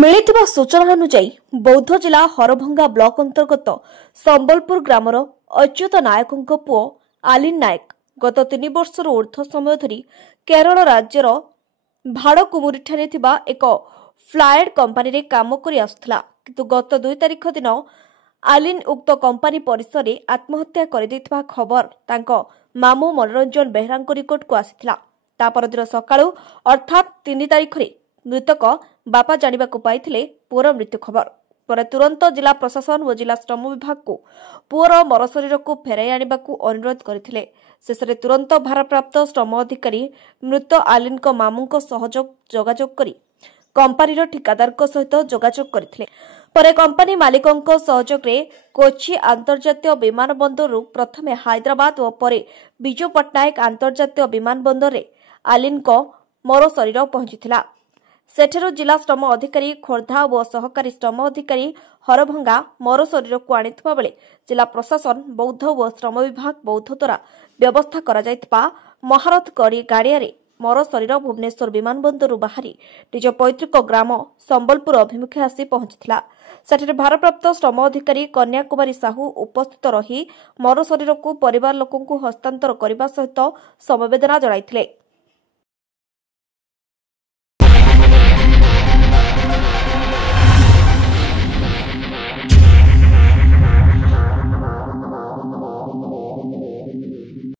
ମିଳିଥିବା ସୂଚନା ଅନୁଯାୟୀ ବୌଦ୍ଧ ଜିଲ୍ଲା ହରଭଙ୍ଗା ବ୍ଲକ ଅନ୍ତର୍ଗତ ସମ୍ବଲପୁର ଗ୍ରାମର ଅଚ୍ୟୁତ ନାୟକଙ୍କ ପୁଅ ଆଲିନ ନାୟକ ଗତ 3 ବର୍ଷରୁ ଊର୍ଦ୍ଧ୍ୱ ସମୟ ଧରି କେରଳ ରାଜ୍ୟର ଭାଡକୁମୁରିଠାରେ ଥିବା ଏକ ଫ୍ଲାଏଡ କମ୍ପାନୀରେ କାମ କରି ଆସୁଥିଲା। କିନ୍ତୁ ଗତ 2 ତାରିଖ ଦିନ ଆଲିନ ଉକ୍ତ କମ୍ପାନୀ ପରିସରରେ ଆତ୍ମହତ୍ୟା କରିଦେଇଥିବା ଖବର ତାଙ୍କ ମାମୁଁ ମନୋରଞ୍ଜନ ବେହେରାଙ୍କ ନିକଟକୁ ଆସିଥିଲା। ତା ପରଦିନ ସକାଳୁ ଅର୍ଥାତ୍ 3 ତାରିଖରେ ମୃତକ ବାପା ଜାଣିବାକୁ ପାଇଥିଲେ ପୁଅର ମୃତ୍ୟୁ ଖବର। ପରେ ତୁରନ୍ତ ଜିଲ୍ଲା ପ୍ରଶାସନ ଓ ଜିଲ୍ଲା ଶ୍ରମ ବିଭାଗକୁ ପୁଅର ମରଶରୀରକୁ ଫେରାଇ ଆଣିବାକୁ ଅନୁରୋଧ କରିଥିଲେ। ଶେଷରେ ତୁରନ୍ତ ଭାରପ୍ରାପ୍ତ ଶ୍ରମ ଅଧିକାରୀ ମୃତ ଆଲିନଙ୍କ ମାମୁଙ୍କ ସହ ଯୋଗାଯୋଗ କରି କମ୍ପାନୀର ଠିକାଦାରଙ୍କ ସହିତ ଯୋଗାଯୋଗ କରିଥିଲେ। ପରେ କମ୍ପାନୀ ମାଲିକଙ୍କ ସହଯୋଗରେ କୋଚି ଆନ୍ତର୍ଜାତୀୟ ବିମାନ ବନ୍ଦରରୁ ପ୍ରଥମେ ହାଇଦ୍ରାବାଦ ଓ ପରେ ବିଜୁ ପଟ୍ଟନାୟକ ଆନ୍ତର୍ଜାତୀୟ ବିମାନ ବନ୍ଦରରେ ଆଲିନଙ୍କ ମରଶରୀର ପହଞ୍ଚିଥିଲା। ସେଠାରୁ ଜିଲ୍ଲା ଶ୍ରମ ଅଧିକାରୀ ଖୋର୍ଦ୍ଧା ଓ ସହକାରୀ ଶ୍ରମ ଅଧିକାରୀ ହରଭଙ୍ଗା ମରଶରୀରକୁ ଆଣିଥିବା ବେଳେ ଜିଲ୍ଲା ପ୍ରଶାସନ ବୌଦ୍ଧ ଓ ଶ୍ରମ ବିଭାଗ ବୌଦ୍ଧ ଦ୍ୱାରା ବ୍ୟବସ୍ଥା କରାଯାଇଥିବା ମହାରଥ ଗାଡ଼ିଆରେ ମରଶରୀର ଭୁବନେଶ୍ୱର ବିମାନ ବନ୍ଦରରୁ ବାହାରି ନିଜ ପୈତୃକ ଗ୍ରାମ ସମ୍ବଲପୁର ଅଭିମୁଖେ ଆସି ପହଞ୍ଚିଥିଲା। ସେଠାରେ ଭାରପ୍ରାପ୍ତ ଶ୍ରମ ଅଧିକାରୀ କନ୍ୟାକୁମାରୀ ସାହୁ ଉପସ୍ଥିତ ରହି ମରଶରୀରକୁ ପରିବାର ଲୋକଙ୍କୁ ହସ୍ତାନ୍ତର କରିବା ସହିତ ସମବେଦନା ଜଣାଇଥିଲେ।